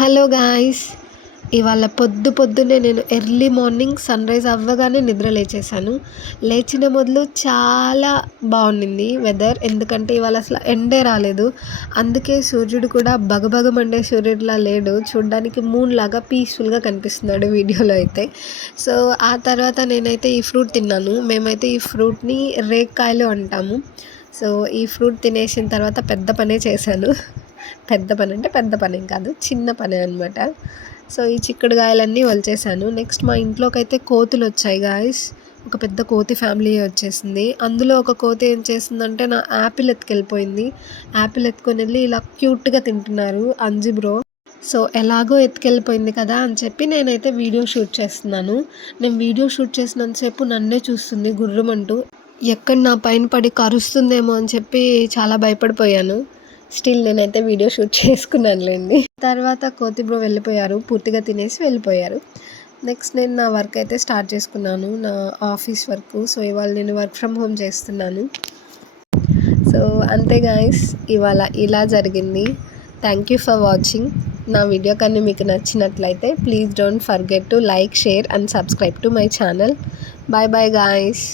Hello guys, ఇవాళ పొద్దున్నే నేను ఎర్లీ మార్నింగ్ సన్‌రైజ్ అవ్వగానే నిద్ర లేచేసాను. లేచిన మొదలు చాలా బాగుండింది వెదర్. ఎందుకంటే ఇవాళ అసలు ఎండే రాలేదు. అందుకే సూర్యుడు కూడా బగబగ మండే సూర్యుడిలా లేడు. చూడ్డానికి మూన్‌లాగా పీస్‌ఫుల్‌గా కనిపిస్తున్నాడు వీడియోలో అయితే. సో, ఆ తర్వాత నేనైతే ఈ ఫ్రూట్ తిన్నాను. మేమైతే ఈ ఫ్రూట్‌ని రేగికాయలు అంటాము. సో, ఈ ఫ్రూట్ తినేసిన తర్వాత పెద్ద పనే చేశాను. పెద్ద పని అంటే పెద్ద పనేం కాదు, చిన్న పనే అనమాట. సో, ఈ చిక్కుడుగాయలన్నీ ఒలిచేసాను. నెక్స్ట్ మా ఇంట్లోకైతే కోతులొచ్చాయి గాయ్స్. ఒక పెద్ద కోతి ఫ్యామిలీయే వచ్చేసింది. అందులో ఒక కోతి ఏం చేసిందంటే నా యాపిల్ ఎత్తుకెళ్ళిపోయింది. యాపిల్ ఎత్తుకొనెళ్ళి ఇలా క్యూట్‌గా తింటున్నారు అంజి బ్రో. సో, ఎలాగో ఎత్తుకెళ్ళిపోయింది కదా అని చెప్పి నేనైతే వీడియో షూట్ చేస్తున్నాను. నేను వీడియో షూట్ చేసినంత సేపు నన్నే చూస్తుంది గుర్రుమంటూ. ఎక్కడ నా పైన పడి కరుస్తుందేమో అని చెప్పి చాలా భయపడిపోయాను. స్టిల్ నేనైతే వీడియో షూట్ చేసుకున్నానులేండి. తర్వాత కోతి బ్రో వెళ్ళిపోయారు. పూర్తిగా తినేసి వెళ్ళిపోయారు. నెక్స్ట్ నేను నా వర్క్ అయితే స్టార్ట్ చేసుకున్నాను. నా ఆఫీస్ వర్కు. సో, ఇవాళ నేను వర్క్ ఫ్రమ్ హోమ్ చేస్తున్నాను. సో, అంతే గాయ్స్, ఇవాళ ఇలా జరిగింది. Thank you for watching. నా వీడియో కానీ మీకు నచ్చినట్లయితే please don't forget to like, share and subscribe to my channel. Bye bye guys.